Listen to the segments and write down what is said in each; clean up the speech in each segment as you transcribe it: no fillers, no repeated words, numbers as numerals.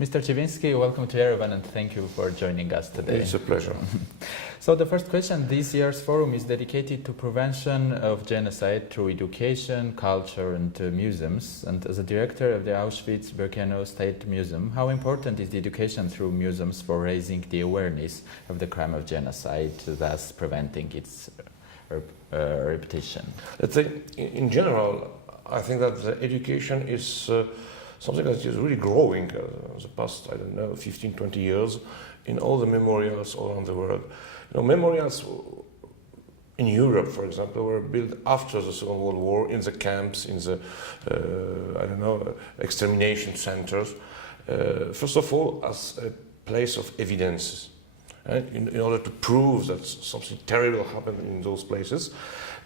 Mr. Cywinski, welcome to Yerevan and thank you for joining us today. It's a pleasure. So the first question, this year's forum is dedicated to prevention of genocide through education, culture and museums. And as a director of the Auschwitz-Birkenau State Museum, how important is the education through museums for raising the awareness of the crime of genocide, thus preventing its repetition? Let's say, in general, I think that the education is something that is really growing the past, 15, 20 years in all the memorials all around the world. You know, memorials in Europe, for example, were built after the Second World War in the camps, in the, extermination centers. First of all, as a place of evidence, in order to prove that something terrible happened in those places.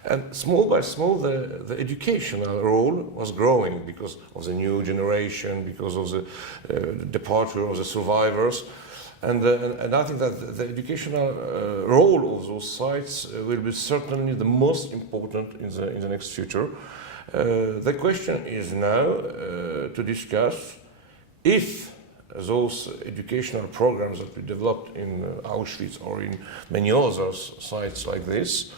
And small by small, the educational role was growing because of the new generation, because of the departure of the survivors. And I think that the educational role of those sites will be certainly the most important in the next future. The question is now to discuss if those educational programs that we developed in Auschwitz or in many other sites like this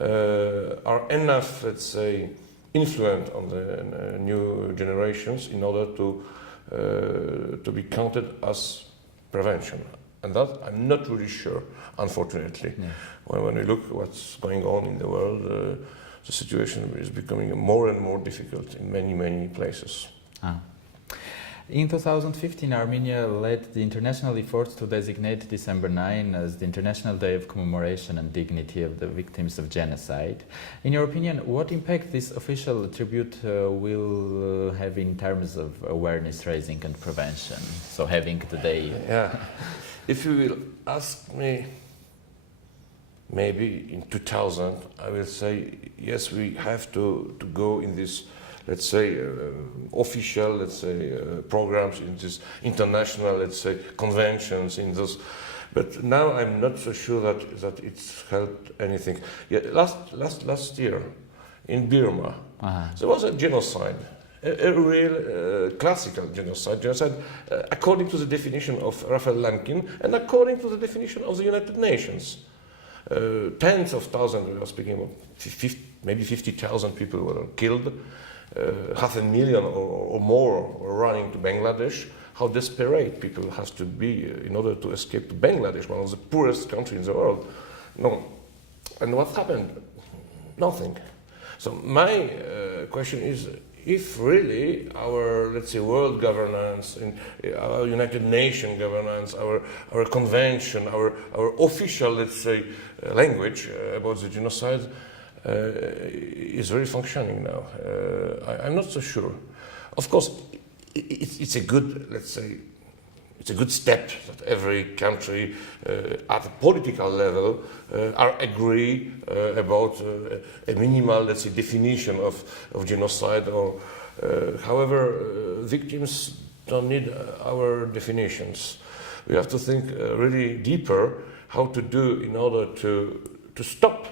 are enough, let's say, influence on the new generations in order to be counted as prevention. And that I'm not really sure, unfortunately. Yeah. When we look at what's going on in the world, the situation is becoming more and more difficult in many, many places. Ah. In 2015, Armenia led the international efforts to designate December 9 as the International Day of Commemoration and Dignity of the Victims of Genocide. In your opinion, what impact this official tribute will have in terms of awareness raising and prevention? So having the day... Yeah. If you will ask me, maybe in 2000, I will say, yes, we have to go in this, let's say, official, let's say, programs, in this international, let's say, conventions, in those. But now I'm not so sure that it's helped anything. Yeah, last year in Burma, there was a genocide, a real classical genocide according to the definition of Raphael Lemkin and according to the definition of the United Nations. Tens of thousands, we are speaking of maybe 50,000 people were killed. 500,000 or more were running to Bangladesh. How desperate people have to be in order to escape to Bangladesh, one of the poorest countries in the world. No. And what happened? Nothing. So my question is, if really our, let's say, world governance, our United Nations governance, our convention, our official, let's say, language about the genocide is really functioning now. I'm not so sure. Of course, it's a good, let's say, it's a good step that every country at a political level are agree about a minimal, let's say, definition of genocide. Or, however, victims don't need our definitions. We have to think really deeper how to do in order to stop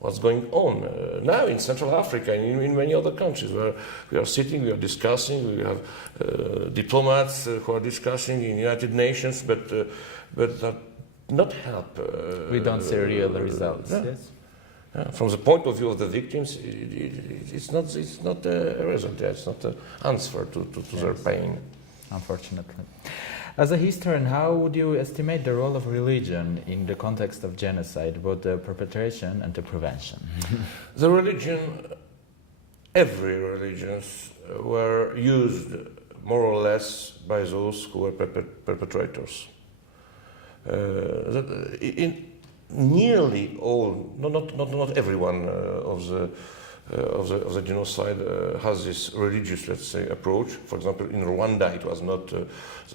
what's going on now in Central Africa and in many other countries where we are sitting, we are discussing, we have diplomats who are discussing in United Nations, but that not help. We don't see real results. Yeah. Yes. Yeah. From the point of view of the victims, it's not a result. It's not an answer to their pain. Unfortunately. As a historian, how would you estimate the role of religion in the context of genocide, both the perpetration and the prevention? The religion, every religions were used more or less by those who were perpetrators. In nearly all, not everyone of the genocide has this religious, let's say, approach. For example, in Rwanda, it was not the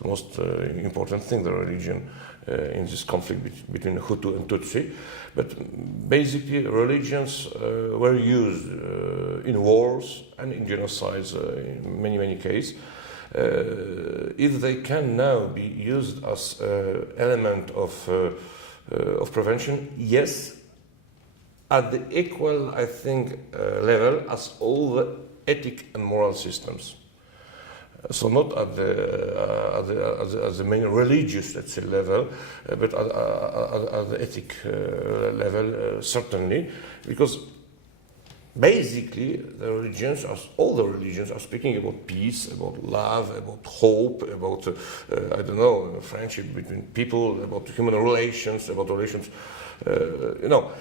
most important thing, the religion in this conflict between Hutu and Tutsi. But basically, religions were used in wars and in genocides in many cases. If they can now be used as an element of prevention, yes, at the equal, I think, level as all the ethic and moral systems. So not at the main religious, let's say, level, but at the ethic level, certainly, because basically the religions, all the religions, are speaking about peace, about love, about hope, about I don't know, friendship between people, about human relations, about relations, you know.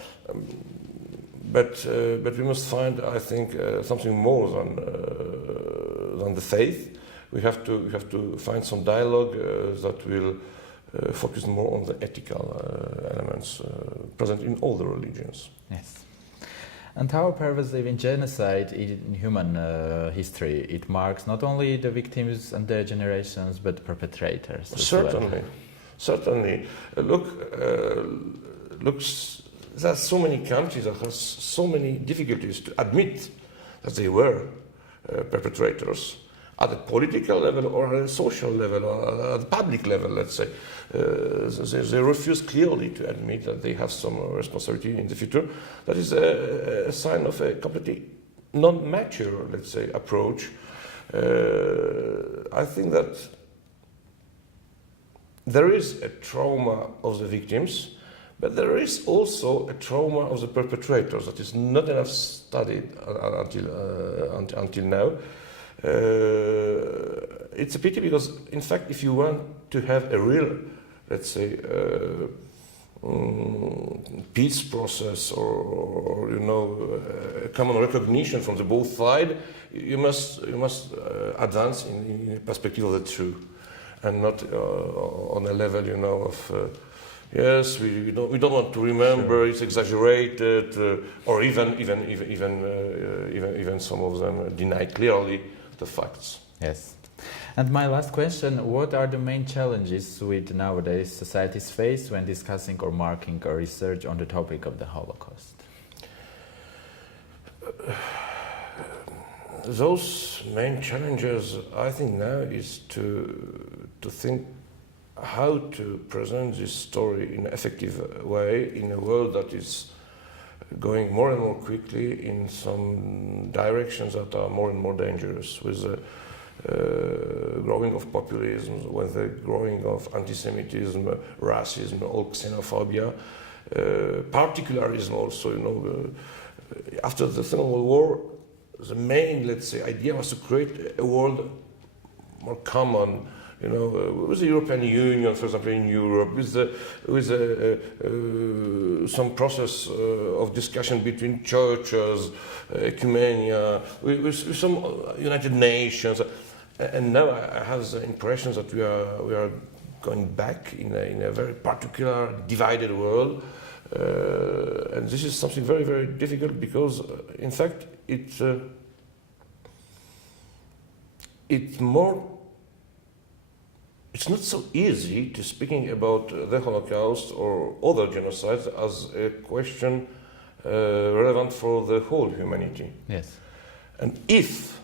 But we must find, I think, something more than the faith. We have to find some dialogue that will focus more on the ethical elements present in all the religions. Yes. And how pervasive in genocide in human history it marks not only the victims and their generations, but perpetrators as certainly, well. Certainly. Look, there are so many countries that have so many difficulties to admit that they were perpetrators at the political level or at the social level or at the public level, let's say. They refuse clearly to admit that they have some responsibility in the future. That is a sign of a completely non-mature, let's say, approach. I think that there is a trauma of the victims, but there is also a trauma of the perpetrators that is not enough studied until now. It's a pity because, in fact, if you want to have a real, let's say, peace process or you know, a common recognition from the both sides, you must advance in the perspective of the truth, and not on a level, you know, of yes, we don't want to remember. Sure. It's exaggerated, or even some of them deny clearly the facts. Yes. And my last question, what are the main challenges with nowadays societies face when discussing or marking or research on the topic of the Holocaust? Those main challenges, I think now, is to think how to present this story in an effective way in a world that is going more and more quickly in some directions that are more and more dangerous, with the growing of populism, with the growing of anti-Semitism, racism, all xenophobia, particularism also, you know. After the Second World War, the main, let's say, idea was to create a world more common, you know, with the European Union, for example, in Europe, with some process of discussion between churches, ecumenia, with some United Nations, and now I have the impression that we are going back in a very particular, divided world, and this is something very, very difficult because, in fact, it's not so easy to speaking about the Holocaust or other genocides as a question relevant for the whole humanity. Yes. And if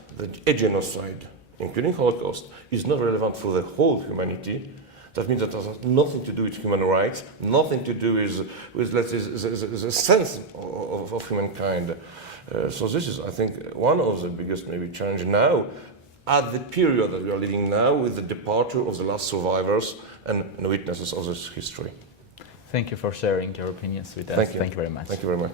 a genocide, including Holocaust, is not relevant for the whole humanity, that means that it has nothing to do with human rights, nothing to do with let's say, the sense of humankind. So this is, I think, one of the biggest maybe challenge now, at the period that we are living now, with the departure of the last survivors and witnesses of this history. Thank you for sharing your opinions with us. Thank you. Thank you very much. Thank you very much.